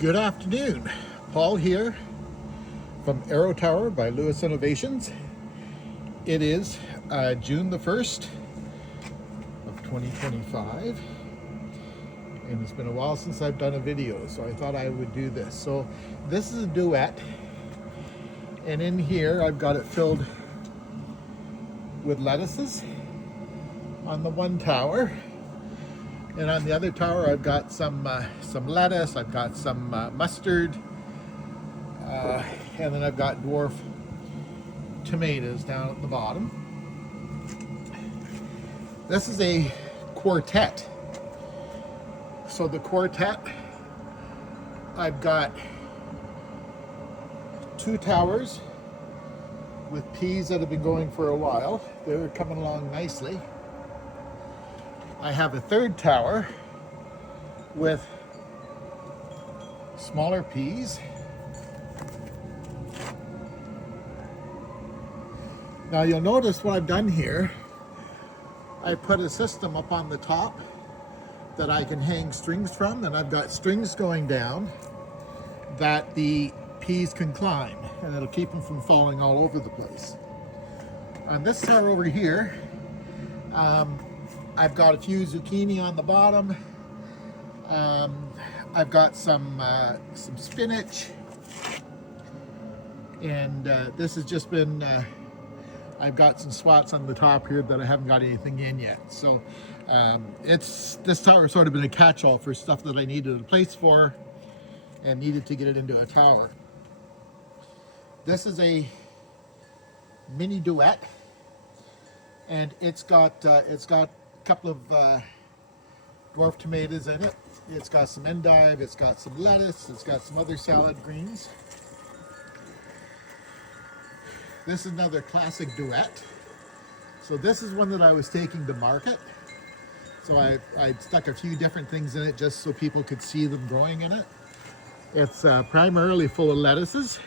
Good afternoon. Paul here from Arrow Tower by Lewis Innovations. It is June the 1st of 2025, and it's been a while since I've done a video, so I thought I would do this. So this is a duet, and in here I've got it filled with lettuces on the one tower. And on the other tower, I've got some lettuce, I've got some mustard, and then I've got dwarf tomatoes down at the bottom. This is a quartet. So the quartet, I've got 2 towers with peas that have been going for a while. They're coming along nicely. I have a 3rd tower with smaller peas. Now you'll notice what I've done here. I put a system up on the top that I can hang strings from, and I've got strings going down that the peas can climb, and it'll keep them from falling all over the place. On this tower over here, I've got a few zucchini on the bottom. I've got some spinach, and this has just been. I've got some spots on the top here that I haven't got anything in yet. So this tower has sort of been a catch-all for stuff that I needed a place for, and needed to get it into a tower. This is a mini duet, and it's got couple of dwarf tomatoes in it. It's got some endive, it's got some lettuce, it's got some other salad greens. This is another classic duet. So this is one that I was taking to market. So I stuck a few different things in it just so people could see them growing in it. It's primarily full of lettuces,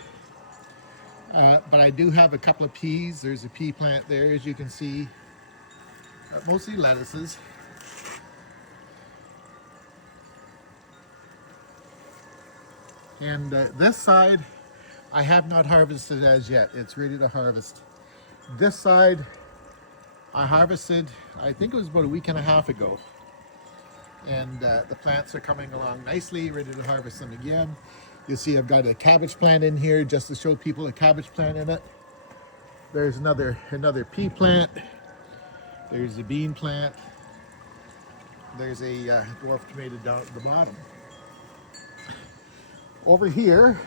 but I do have a couple of peas. There's a pea plant there, as you can see. Mostly lettuces. And this side I have not harvested as yet. It's ready to harvest. This side I harvested, I think it was about a week and a half ago. And the plants are coming along nicely, ready to harvest them again. You'll see I've got a cabbage plant in here just to show people a cabbage plant in it. There's another pea plant. There's a bean plant. There's a dwarf tomato down at the bottom. Over here,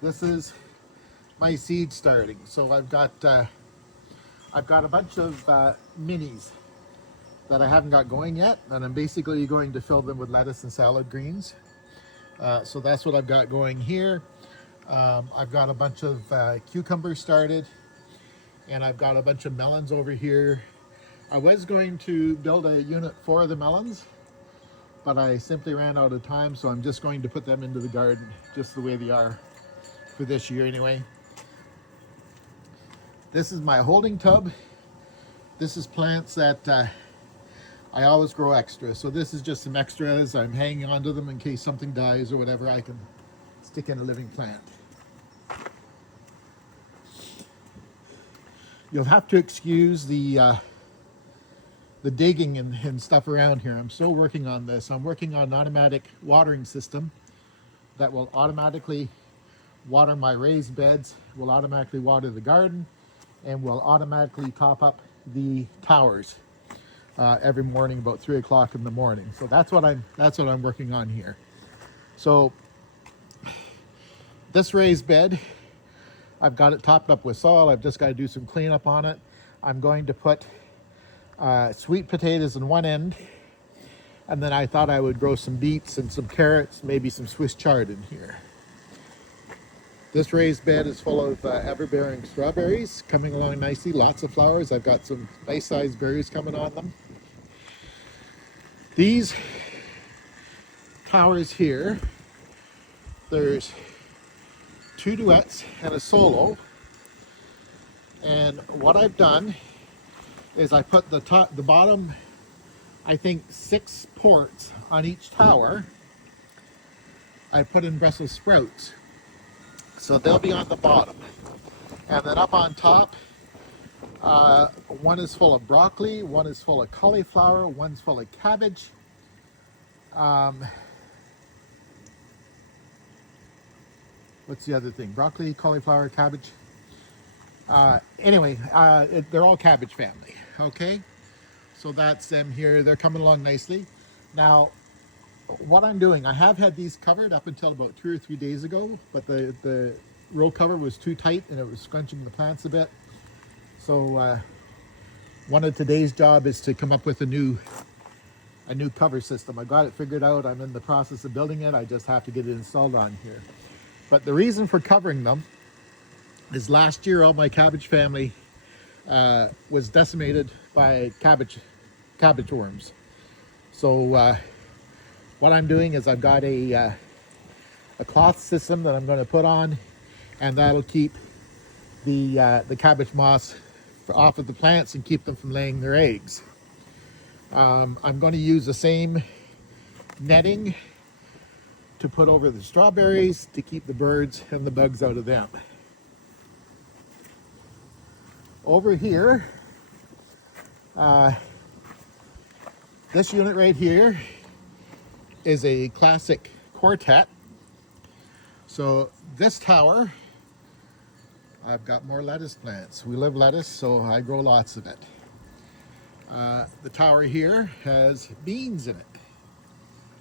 this is my seed starting. So I've got a bunch of minis that I haven't got going yet, and I'm basically going to fill them with lettuce and salad greens. So that's what I've got going here. I've got a bunch of cucumbers started. And I've got a bunch of melons over here. I was going to build a unit for the melons, but I simply ran out of time, so I'm just going to put them into the garden just the way they are for this year anyway. This is my holding tub. This is plants that I always grow extra. So this is just some extras. I'm hanging onto them in case something dies or whatever. I can stick in a living plant. You'll have to excuse the digging and stuff around here. I'm still working on this. I'm working on an automatic watering system that will automatically water my raised beds, will automatically water the garden, and will automatically top up the towers every morning about 3 o'clock in the morning. So that's what I'm working on here. So this raised bed, I've got it topped up with soil. I've just got to do some cleanup on it. I'm going to put sweet potatoes in one end, and then I thought I would grow some beets and some carrots, maybe some Swiss chard in here. This raised bed is full of ever-bearing strawberries coming along nicely, lots of flowers. I've got some nice-sized berries coming on them. These towers here, there's 2 duets and a solo, and what I've done is I put the bottom, I think 6 ports on each tower, I put in Brussels sprouts. So they'll be on the bottom. And then up on top, one is full of broccoli, one is full of cauliflower, one's full of cabbage. What's the other thing? Broccoli, cauliflower, cabbage. Anyway, they're all cabbage family, okay? So that's them here. They're coming along nicely. Now, what I'm doing, I have had these covered up until about 2 or 3 days ago, but the row cover was too tight and it was scrunching the plants a bit. So one of today's job is to come up with a new cover system. I got it figured out. I'm in the process of building it. I just have to get it installed on here. But the reason for covering them is last year all my cabbage family was decimated by cabbage worms. So what I'm doing is I've got a cloth system that I'm going to put on, and that'll keep the cabbage moss off of the plants and keep them from laying their eggs. I'm going to use the same netting to put over the strawberries to keep the birds and the bugs out of them. Over here, this unit right here is a classic quartet. So this tower, I've got more lettuce plants. We live lettuce, so I grow lots of it. The tower here has beans in it.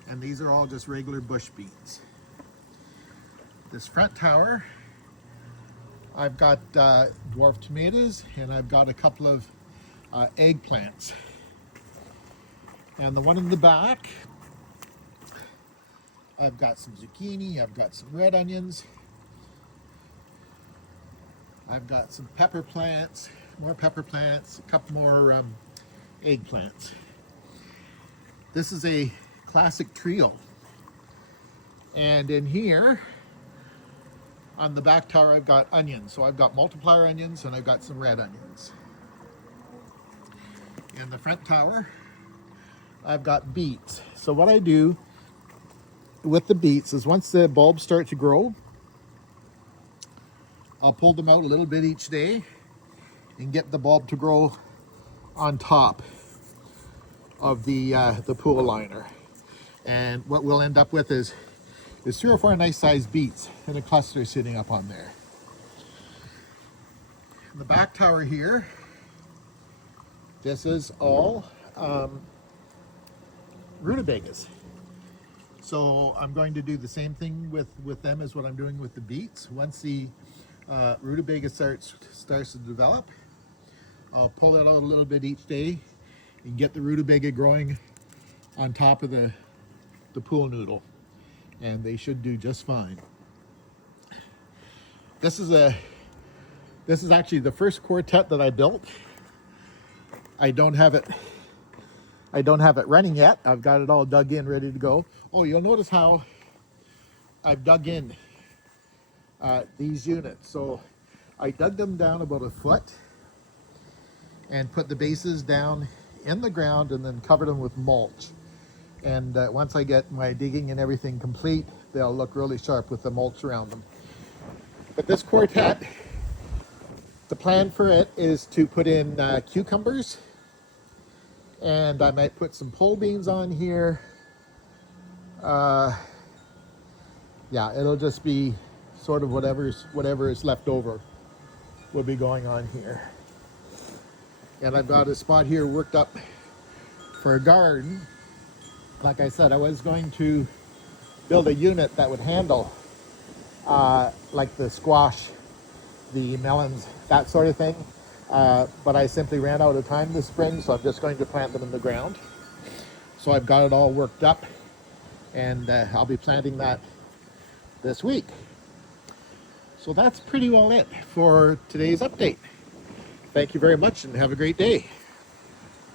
And these are all just regular bush beans. This front tower, I've got dwarf tomatoes, and I've got a couple of eggplants. And the one in the back, I've got some zucchini, I've got some red onions, I've got some pepper plants, more pepper plants, a couple more eggplants. This is a classic trio. And in here, on the back tower, I've got onions. So I've got multiplier onions and I've got some red onions. In the front tower, I've got beets. So what I do with the beets is once the bulbs start to grow, I'll pull them out a little bit each day and get the bulb to grow on top of the pool liner. And what we'll end up with is 3 or 4 nice sized beets in a cluster sitting up on there. In the back tower here, this is all rutabagas. So I'm going to do the same thing with them as what I'm doing with the beets. Once the rutabaga starts to develop, I'll pull it out a little bit each day and get the rutabaga growing on top of the pool noodle, and they should do just fine. This is actually the first quartet that I built. I don't have it running yet. I've got it all dug in, ready to go. Oh, you'll notice how I've dug in these units. So I dug them down about a foot and put the bases down in the ground and then covered them with mulch. And once I get my digging and everything complete, they'll look really sharp with the mulch around them. But this quartet, the plan for it is to put in cucumbers, and I might put some pole beans on here. Yeah, it'll just be sort of whatever is left over will be going on here. And I've got a spot here worked up for a garden. Like I said, I was going to build a unit that would handle like the squash, the melons, that sort of thing. But I simply ran out of time this spring, so I'm just going to plant them in the ground. So I've got it all worked up, and I'll be planting that this week. So that's pretty well it for today's update. Thank you very much and have a great day.